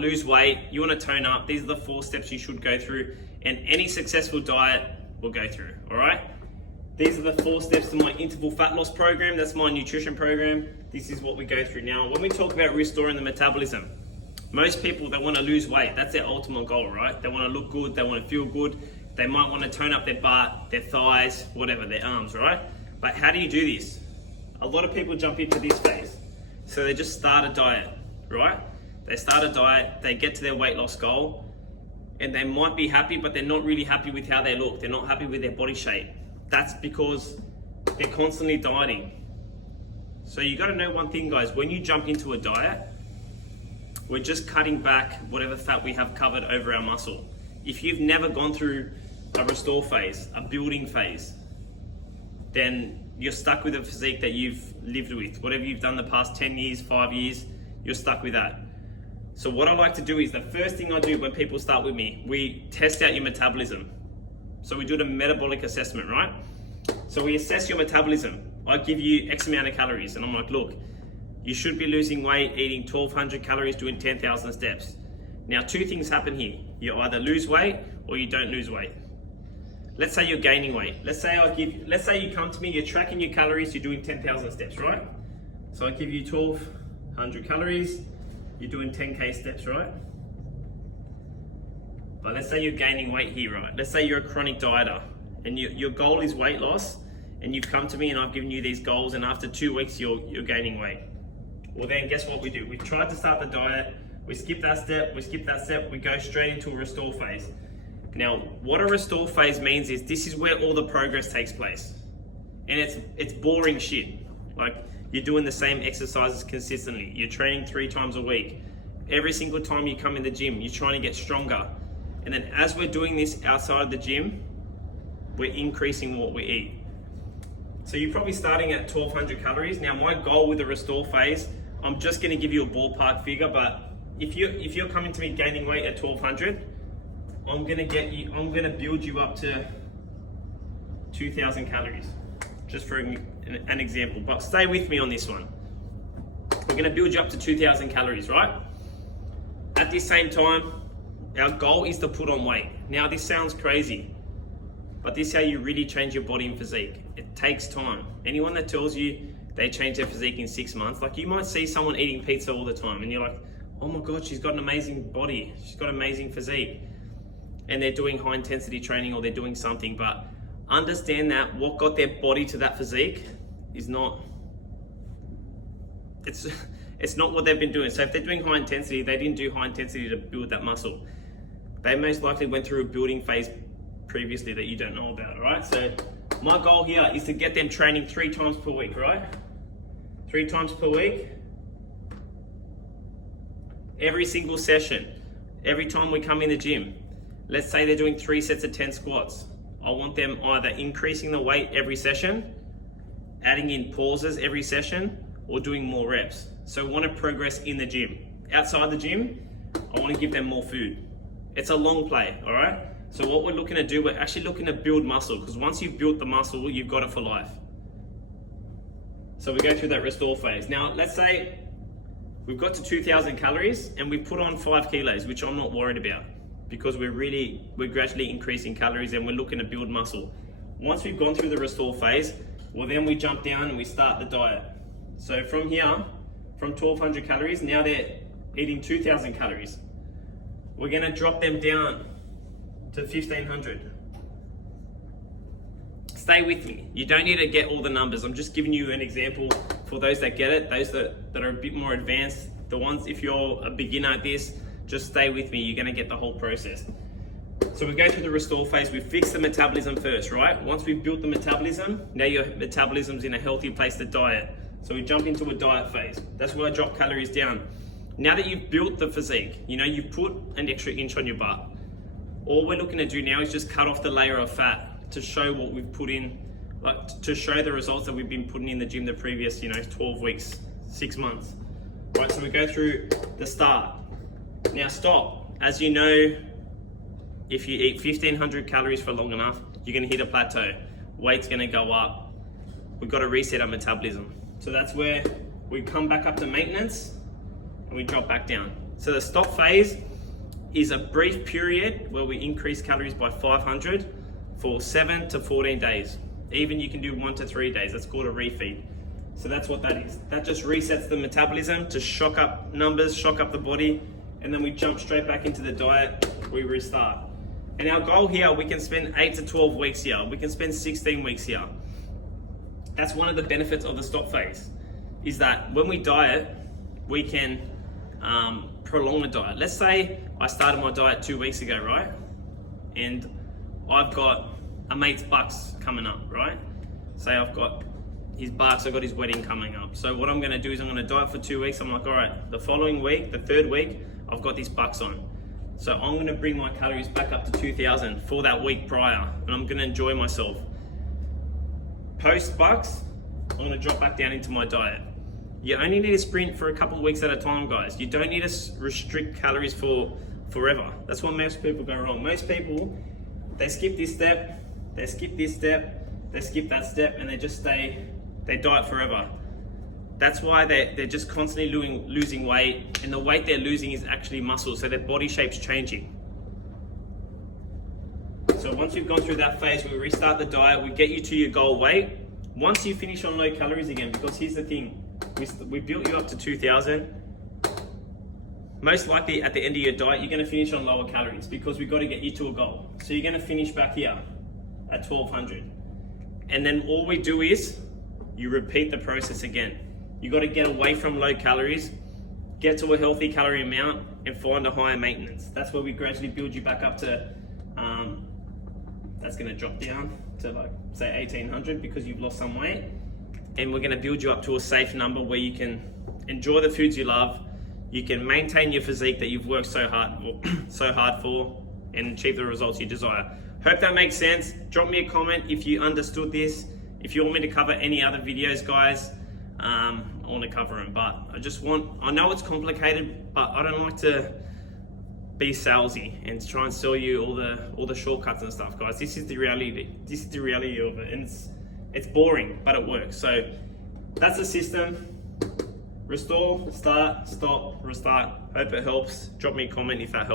to lose weight, you want to tone up, these are the 4 steps you should go through, and any successful diet will go through, all right? These are the 4 steps to my interval fat loss program. That's my nutrition program. This is what we go through. Now, when we talk about restoring the metabolism, most people, they want to lose weight. That's their ultimate goal, right? They want to look good, they want to feel good. They might want to tone up their butt, their thighs, whatever, their arms, right? But how do you do this? A lot of people jump into this phase. So they just start a diet, right? They start a diet, they get to their weight loss goal, and they might be happy, but they're not really happy with how they look. They're not happy with their body shape. That's because they're constantly dieting. So you got to know one thing, guys. When you jump into a diet, we're just cutting back whatever fat we have covered over our muscle. If you've never gone through a restore phase, a building phase, then you're stuck with a physique that you've lived with. Whatever you've done the past 10 years, 5 years, you're stuck with that. So what I like to do is, the first thing I do when people start with me, we test out your metabolism. So we do the metabolic assessment, right? So we assess your metabolism. I give you X amount of calories, and I'm like, look, you should be losing weight, eating 1,200 calories, doing 10,000 steps. Now, 2 things happen here. You either lose weight or you don't lose weight. Let's say you're gaining weight. Let's say you come to me, you're tracking your calories, you're doing 10,000 steps, right? So I give you 1,200 calories, you're doing 10K steps, right? But let's say you're gaining weight here, right? Let's say you're a chronic dieter and your goal is weight loss, and you've come to me and I've given you these goals, and after 2 weeks you're gaining weight. Well, then guess what we do? We've tried to start the diet, we skip that step, we go straight into a restore phase. Now, what a restore phase means is this is where all the progress takes place. And it's boring shit. Like, you're doing the same exercises consistently. You're training 3 times a week. Every single time you come in the gym, you're trying to get stronger. And then as we're doing this outside the gym, we're increasing what we eat. So you're probably starting at 1,200 calories. Now, my goal with the restore phase, I'm just gonna give you a ballpark figure, but if you're coming to me gaining weight at 1,200, I'm gonna build you up to 2,000 calories, just for an example. But stay with me on this one. We're gonna build you up to 2,000 calories, right? At the same time, our goal is to put on weight. Now, this sounds crazy, but this is how you really change your body and physique. It takes time. Anyone that tells you they change their physique in 6 months, like, you might see someone eating pizza all the time and you're like, oh my God, she's got an amazing body. She's got amazing physique. And they're doing high intensity training or they're doing something, but understand that what got their body to that physique is not, it's not what they've been doing. So if they're doing high intensity, they didn't do high intensity to build that muscle. They most likely went through a building phase previously that you don't know about, right? So my goal here is to get them training 3 times per week, right? 3 times per week. Every single session, every time we come in the gym, let's say they're doing 3 sets of 10 squats. I want them either increasing the weight every session, adding in pauses every session, or doing more reps. So we want to progress in the gym. Outside the gym, I want to give them more food. It's a long play, all right? So what we're looking to do, we're actually looking to build muscle, because once you've built the muscle, you've got it for life. So we go through that restore phase. Now, let's say we've got to 2,000 calories and we put on 5 kilos, which I'm not worried about, because we're gradually increasing calories and we're looking to build muscle. Once we've gone through the restore phase, well, then we jump down and we start the diet. So from here, from 1,200 calories, now they're eating 2,000 calories. We're gonna drop them down to 1,500. Stay with me. You don't need to get all the numbers. I'm just giving you an example for those that get it, those that are a bit more advanced. The ones, if you're a beginner at this, just stay with me. You're gonna get the whole process. So we go through the restore phase. We fix the metabolism first, right? Once we've built the metabolism, now your metabolism's in a healthy place to diet. So we jump into a diet phase. That's where I drop calories down. Now that you've built the physique, you know, you've put an extra inch on your butt. All we're looking to do now is just cut off the layer of fat to show what we've put in, like to show the results that we've been putting in the gym the previous, 12 weeks, 6 months. Right, so we go through the start. Now stop. As you know, if you eat 1,500 calories for long enough, you're gonna hit a plateau. Weight's gonna go up. We've got to reset our metabolism. So that's where we come back up to maintenance and we drop back down. So the stop phase is a brief period where we increase calories by 500 for 7 to 14 days. Even you can do 1 to 3 days. That's called a refeed. So that's what that is. That just resets the metabolism to shock up numbers, shock up the body, and then we jump straight back into the diet, we restart. And our goal here, we can spend 8 to 12 weeks here. We can spend 16 weeks here. That's one of the benefits of the stop phase, is that when we diet, we can prolong the diet. Let's say I started my diet 2 weeks ago, right? And I've got a mate's bucks coming up, right? Say I've got his bucks, I've got his wedding coming up. So what I'm gonna do is I'm gonna diet for 2 weeks. I'm like, all right, the following week, the third week, I've got these bucks on. So I'm gonna bring my calories back up to 2,000 for that week prior, and I'm gonna enjoy myself. Post bucks, I'm gonna drop back down into my diet. You only need to sprint for a couple of weeks at a time, guys. You don't need to restrict calories for forever. That's why most people go wrong. Most people, they skip this step, they skip this step, they skip that step, and they just they diet forever. That's why they're just constantly losing weight, and the weight they're losing is actually muscle, so their body shape's changing. So once you've gone through that phase, we restart the diet, we get you to your goal weight. Once you finish on low calories again, because here's the thing, we built you up to 2,000. Most likely at the end of your diet, you're gonna finish on lower calories because we've got to get you to a goal. So you're gonna finish back here at 1,200. And then all we do is, you repeat the process again. You got to get away from low calories, get to a healthy calorie amount, and find a higher maintenance. That's where we gradually build you back up to, that's going to drop down to like, say 1,800 because you've lost some weight. And we're going to build you up to a safe number where you can enjoy the foods you love, you can maintain your physique that you've worked so hard for, and achieve the results you desire. Hope that makes sense. Drop me a comment if you understood this. If you want me to cover any other videos, guys, I want to cover them, but I know it's complicated, but I don't like to be salesy and try and sell you all the shortcuts and stuff, guys. This is the reality. This is the reality of it, and it's boring, but it works. So that's the system. Restore, start, stop, restart. Hope it helps. Drop me a comment if that helps.